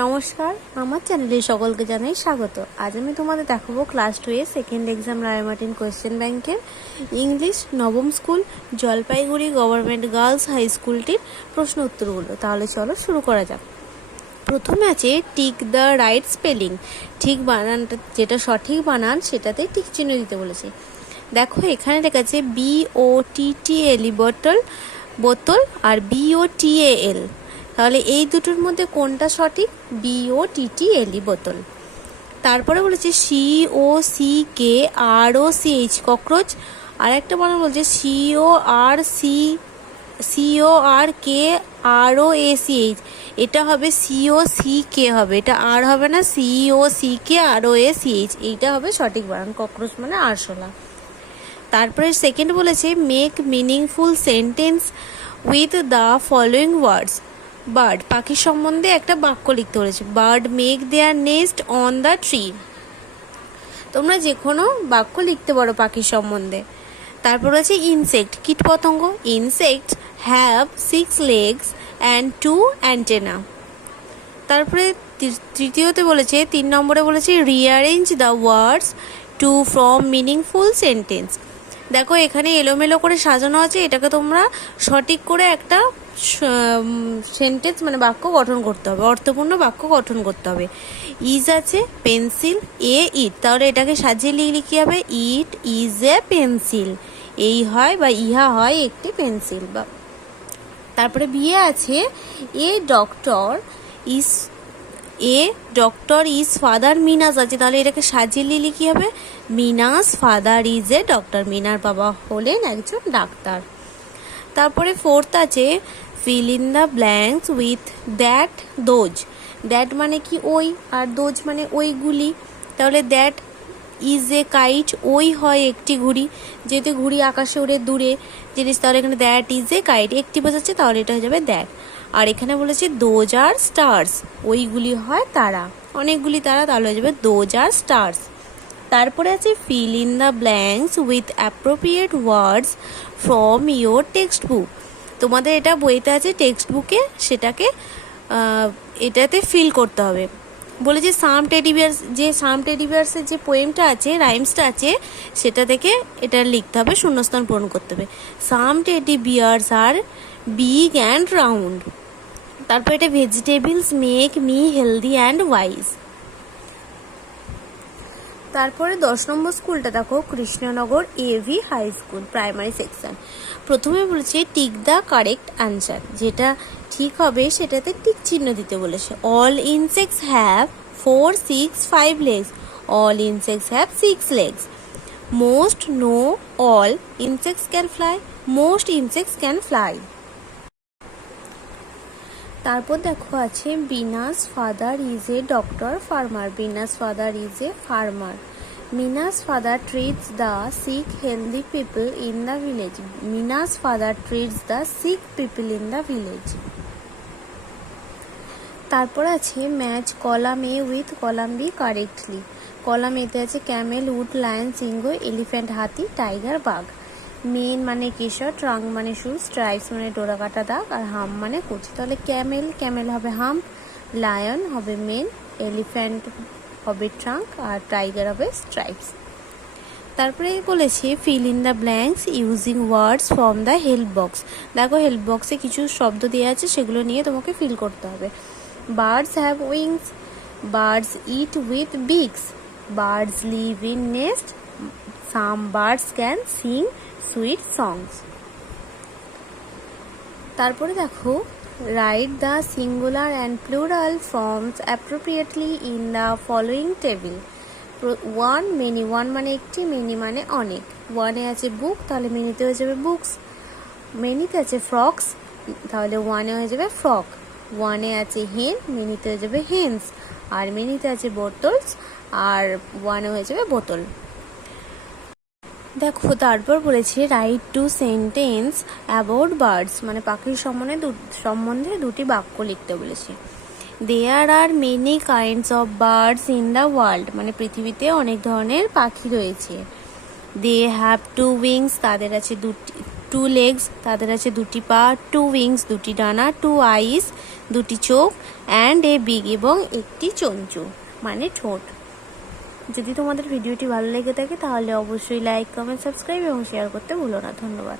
নমস্কার, আমার চ্যানেলে সকলকে জানাই স্বাগত। আজ আমি তোমাদের দেখাবো ক্লাস টু এর second exam Ray Ray Martin question ব্যাংকের ইংলিশ নবম school Jalpaiguri government girls high স্কুলটির প্রশ্ন উত্তরগুলো। তাহলে চলো শুরু করা যাক। প্রথমে আছে টিক দ্য রাইট স্পেলিং ঠিক বানানটা যেটা সঠিক বানান সেটাতে টিক চিহ্ন দিতে বলেছে। দেখো, এখানে লেখা আছে বি টি টি বোতল বোতল, আর বি টি এ এল তাহলে এই দুটোর মধ্যে কোনটা সঠিক? বি ও টি টি এল বোতল। তারপরে বলেছে C O C K R O C H cockroach. আর একটা বানান বলছে C O R C CO R K R O A C H এটা হবে সিও সি কে হবে। এটা আর হবে না CO C K R O A C H এইটা হবে সঠিক বানান ককরোচ মানে আরশোলা। তারপরে সেকেন্ড বলেছে make meaningful sentence with the following words bird, পাখির সম্বন্ধে একটা বাক্য লিখতে বলেছে। Bird make their nest on the tree. তোমরা যে কোনো বাক্য লিখতে পারো পাখির সম্বন্ধে। তারপর আছে ইনসেক্ট কীটপতঙ্গ। Insect have six legs and two antenna তারপরে তৃতীয়তে বলেছে, তিন নম্বরে বলেছে rearrange the words to from meaningful sentence দেখো, এখানে এলোমেলো করে সাজানো আছে। এটাকে তোমরা সঠিক করে একটা সেন্টেন্স মানে বাক্য গঠন করতে হবে। অর্থপূর্ণ বাক্য গঠন করতে হবে। ইজ আছে পেন্সিল এ ইট তাহলে এটাকে সাজিয়ে লিখলে কী হবে? ইট ইজ এ পেন্সিল এই হয় বা ইহা হয় একটি পেন্সিল বা তারপরে বিয়ে আছে a doctor is a doctor is father Meena's আছে তাহলে এটাকে সাজিয়ে নিলে কি হবে? Meena's father is a doctor মিনার বাবা হলেন একজন ডাক্তার। তারপরে ফোর্থ আছে fill in the blanks with that those that মানে কি ওই? আর দোজ মানে ওইগুলি। তাহলে দ্যাট ইজ এ কাইট ওই হয় একটি ঘুড়ি। যেহেতু ঘুড়ি আকাশে উড়ে দূরে, জিনিস তাহলে এখানে দ্যাট ইজ এ কাইট একটি বোঝাচ্ছে, তাহলে এটা হয়ে যাবে দ্যাট আর এখানে বলেছে দোজ আর স্টার্স ওইগুলি হয় তারা। অনেকগুলি তারা, তাহলে হয়ে যাবে দোজ আর স্টার্স তারপরে আছে fill in the blanks with appropriate words from your textbook তোমাদের এটা বইতে আছে টেক্সট বুকে সেটাকে এটাতে ফিল করতে হবে। বলে যে সাম টেডিবিয়ার্স যে সাম টেডিবিয়ার্সের যে পোয়েমটা আছে রাইমসটা আছে, সেটা থেকে এটা লিখতে হবে, শূন্যস্থান পূরণ করতে হবে। Some teddy bears are big and round তারপর এটা vegetables make me healthy and wise তারপরে দশ নম্বর স্কুলটা দেখো, Krishnanagar AV high school primary section প্রথমে বলেছে টিক দ্য কারেক্ট অ্যান্সার যেটা ঠিক হবে, সেটাতে টিক চিহ্ন দিতে বলেছে। All insects have four six five legs all insects have six legs most no all insects can fly most insects can fly তারপর দেখো আছে Bina's father is a doctor farmer. Bina's father is a farmer. Meena's father treats the sick healthy people in the village. Meena's father treats the sick people in the village. তারপর আছে match column A with column B correctly. Column এতে আছে camel, wood, lion, সিংহ, elephant, হাতি, tiger, বাঘ। Mane মানে কেশর trunk মানে শু স্ট্রাইপস মানে ডোরা কাটা দাগ, আর হাম মানে কুচি। তাহলে ক্যামেল ক্যামেল হবে হাম লায়ন হবে মেন এলিফ্যান্ট হবে ট্রাঙ্ক আর টাইগার হবে স্ট্রাইপস তারপরে বলেছে fill in the blanks using words from the help box দেখো হেল্প বক্সে কিছু শব্দ দেওয়া আছে, সেগুলো নিয়ে তোমাকে ফিল করতে হবে। Birds have wings birds eat with beaks birds live in nest some birds can sing, sweet songs. তারপরে দেখো write the singular and plural forms appropriately in the following table one many one মানে একটি many মানে অনেক। ওয়ানে আছে বুক তাহলে মেনিতে হয়ে যাবে বুকস মেনিতে আছে ফ্রক্স তাহলে ওয়ানে হয়ে যাবে ফ্রক ওয়ানে আছে হেন মেনিতে হয়ে যাবে হেন্স আর মেনিতে আছে বোতলস আর ওয়ানে হয়ে যাবে বোতল দেখো, তারপর বলেছে write two sentence about birds মানে পাখির সম্বন্ধে সম্বন্ধে দুটি বাক্য লিখতে বলেছে। There are many kinds of birds in the world মানে পৃথিবীতে অনেক ধরনের পাখি রয়েছে। দে হ্যাভ টু উইংস তাদের আছে দুটি টু লেগস তাদের আছে দুটি পা টু উইংস দুটি ডানা টু আইস দুটি চোখ অ্যান্ড এ বিগ এবং একটি চঞ্চু মানে ঠোঁট। যদি তোমাদের ভিডিওটি ভালো লেগে থাকে তাহলে অবশ্যই লাইক কমেন্ট সাবস্ক্রাইব এবং শেয়ার করতে ভুলো না। ধন্যবাদ।